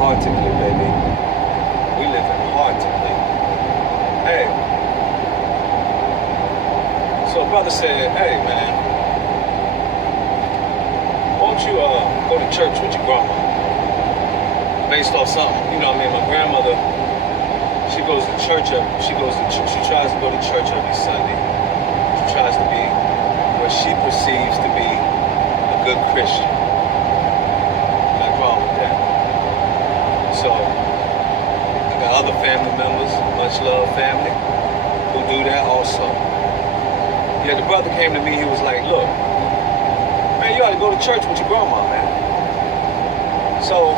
heartedly, baby. We living heartedly. Hey. So brother said, hey man, won't you go to church with your grandma? Based off something, you know what I mean? My grandmother, she goes to church, she tries to go to church every Sunday. She tries to be what she perceives to be a good Christian. Nothing wrong with that. So, I got other family members, much love family, who do that also. Yeah, the brother came to me, he was like, look, man, you ought to go to church with your grandma, man. So,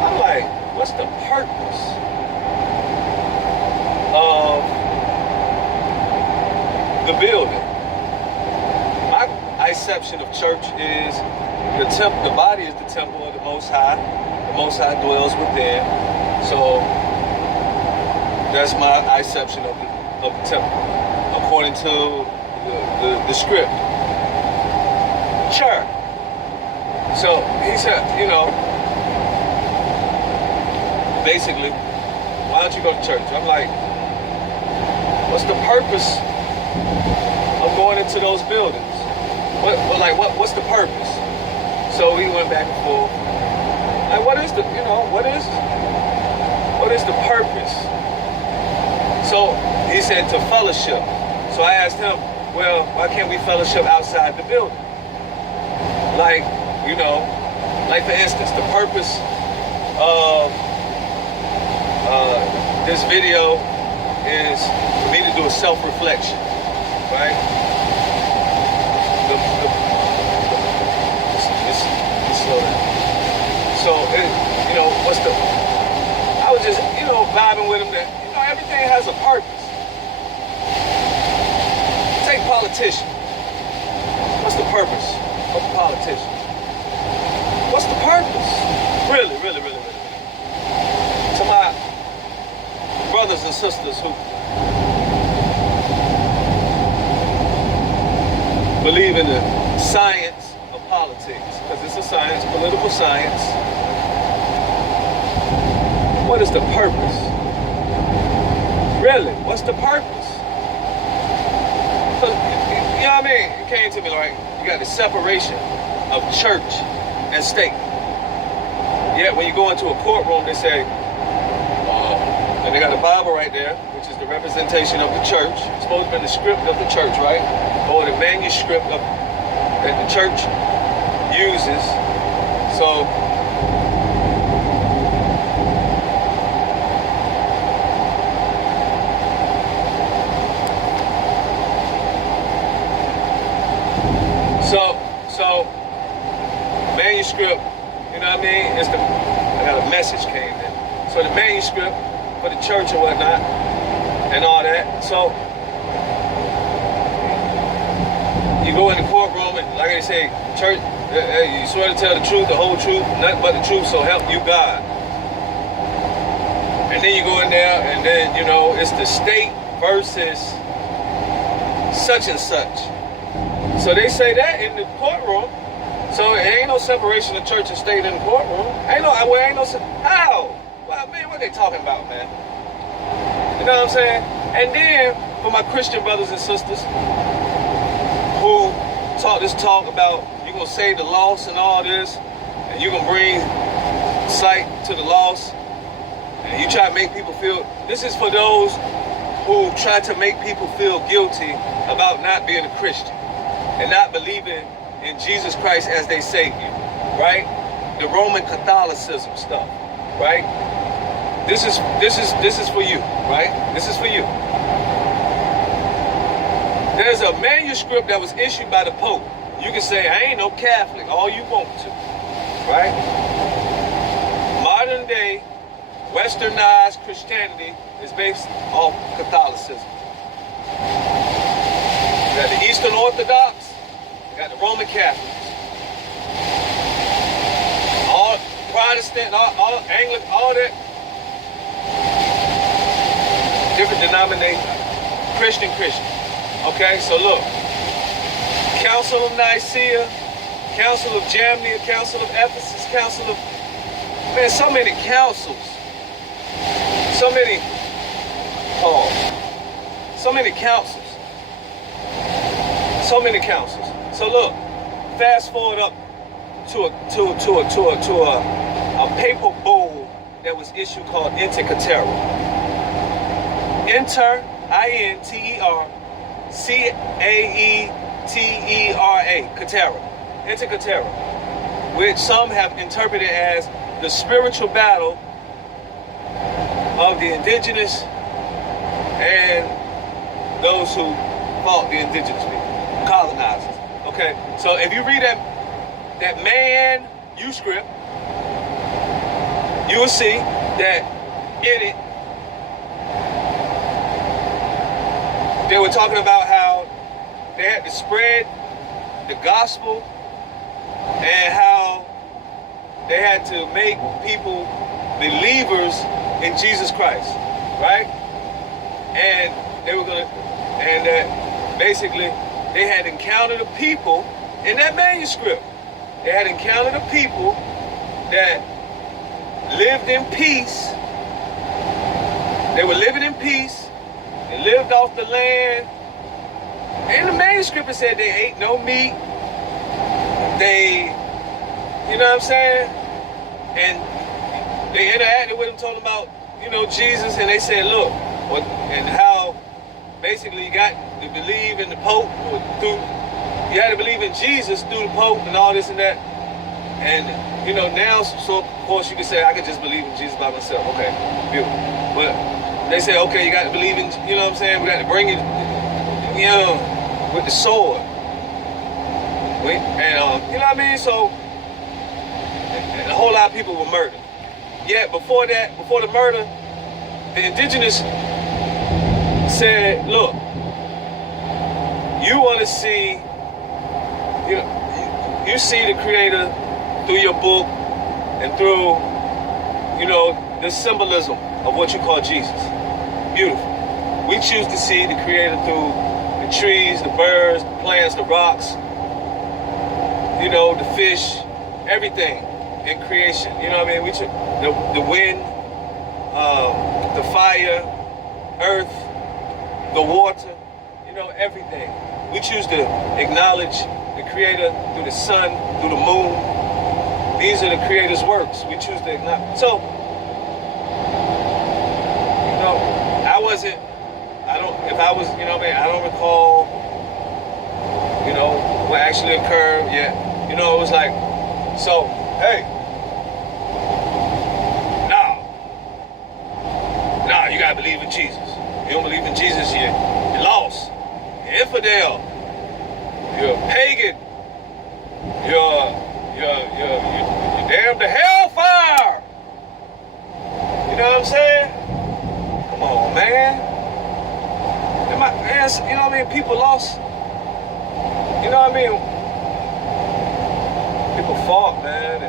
I'm like, what's the purpose of the building? My conception of church is the body is the temple of the Most High. The Most High dwells within. So that's my conception of the temple, according to the script. Sure. So he said, you know, basically, why don't you go to church? I'm like, what's the purpose of going into those buildings? What's the purpose? So we went back and forth. Like, what is the purpose? So he said to fellowship. So I asked him, well, why can't we fellowship outside the building? Like, you know, like for instance, the purpose of this video is for me to do a self-reflection, right? So, you know, I was just, you know, vibing with him that, you know, everything has a purpose. Take politician. What's the purpose of a politician? What's the purpose? Really. To my brothers and sisters who believe in the science of politics, because it's a science, political science. What is the purpose? Really, what's the purpose? So, you know what I mean? It came to me like, you got the separation of church and state. Yeah, when you go into a courtroom, they say, and they got the Bible right there, which is the representation of the church. It's supposed to be the script of the church, right? Or the manuscript that the church uses. So, manuscript, you know what I mean? I got a message came in. So the manuscript for the church and whatnot, and all that. So you go in the courtroom and, like I say, church, you swear to tell the truth, the whole truth, nothing but the truth, so help you God. And then you go in there, and then, you know, it's the state versus such and such. So they say that in the courtroom. So it ain't no separation of church and state in the courtroom. How? Well, man, what they talking about, man? You know what I'm saying? And then, for my Christian brothers and sisters who talk this talk about you're going to save the lost and all this, and you're going to bring sight to the lost, and you try to make people feel, this is for those who try to make people feel guilty about not being a Christian and not believing in Jesus Christ as their Savior, right? The Roman Catholicism stuff, right? This is for you, right? This is for you. There's a manuscript that was issued by the Pope. You can say, I ain't no Catholic, all you want to, right? Modern day, westernized Christianity is based off Catholicism. You got the Eastern Orthodox, you got the Roman Catholics. All Protestant, all Anglican, all that. Different denominations. Christian. Okay, so look. Council of Nicaea, Council of Jamnia, Council of Ephesus, Council of Man, so many councils. So many, so many councils. So many councils. So look, fast forward up to a papal bull that was issued called Inter Caetera. Inter, I-N-T-E-R, C-A-E-T-E-R-A, Caetera. Inter Caetera, which some have interpreted as the spiritual battle of the indigenous and those who fought the indigenous people, colonizers. Okay, so if you read that manuscript, you will see that in it, they were talking about how they had to spread the gospel and how they had to make people believers in Jesus Christ, right? And they were gonna, and that basically they had encountered a people in that manuscript. They had encountered a people that lived in peace. They were living in peace. They lived off the land. In the manuscript it said they ate no meat. They, you know what I'm saying? And they interacted with him, told him about, you know, Jesus, and they said, look, and how basically you got to believe in the Pope you had to believe in Jesus through the Pope and all this and that. And, you know, now, so of course you can say, I could just believe in Jesus by myself. Okay, beautiful. But they say, okay, you got to believe in, you know what I'm saying? We got to bring it, you know, with the sword. And, you know what I mean? So, and a whole lot of people were murdered. Yet before that, before the murder, the indigenous said, look, you want to see, you know, you see the Creator through your book and through, you know, the symbolism of what you call Jesus. Beautiful. We choose to see the Creator through the trees, the birds, the plants, the rocks, you know, the fish, everything in creation. You know what I mean? We took the wind, the fire, earth, the water, you know, everything. We choose to acknowledge the Creator through the sun, through the moon. These are the Creator's works. We choose to acknowledge. So, you know, if I was, you know what I mean, I don't recall, you know, what actually occurred yet. You know, it was like, so, hey, nah, you gotta believe in Jesus. You don't believe in Jesus, you're lost. You're infidel. You're a pagan. You're damned to hellfire. You know what I'm saying? Come on, man. You know what I mean? People lost. You know what I mean? People fought, man,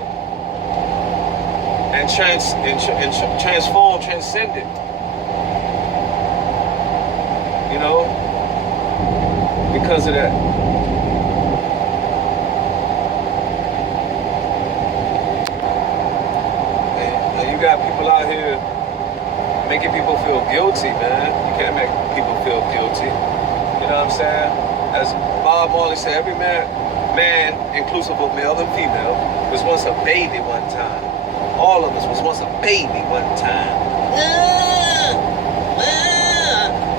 and transformed, transcended. You know, because of that. And you got people out here making people feel guilty, man. You can't make people feel guilty. You know what I'm saying? As Bob Marley said, every man, inclusive of male and female, was once a baby one time. All of us was once a baby one time.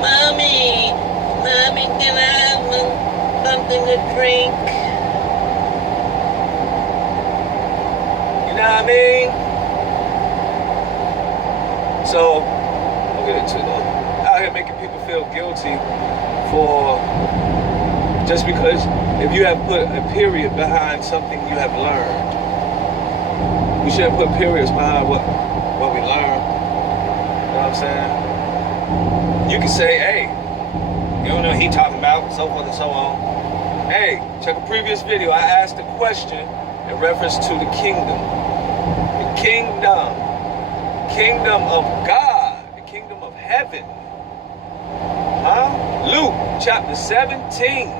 Mommy, can I have something to drink? You know what I mean? So, I'll get into that. Out here making people feel guilty for just because if you have put a period behind something you have learned. We shouldn't put periods behind what we learn. You know what I'm saying? You can say, hey, you don't know what he talking about, so forth and so on. Hey, check a previous video. I asked a question in reference to the kingdom. The kingdom of God, the kingdom of heaven. Luke chapter 17.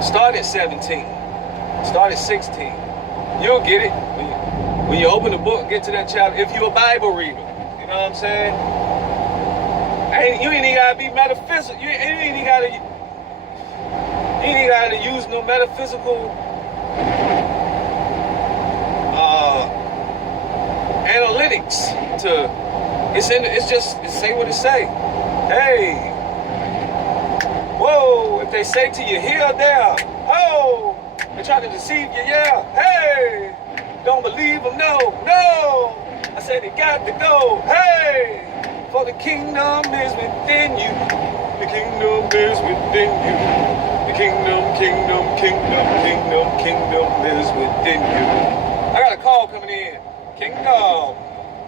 Start at 17. Start at 16. You'll get it When you open the book, get to that chapter, if you're a Bible reader, you know what I'm saying? You ain't even gotta be metaphysical. You ain't even gotta use no metaphysical analytics to. It's say what it say. Hey, whoa! If they say to you here or there, oh, they try to deceive you, yeah. Hey, don't believe them, no. I said they got to go. Hey, for the kingdom is within you. The kingdom is within you. The kingdom is within you. I got a call coming in. Kingdom.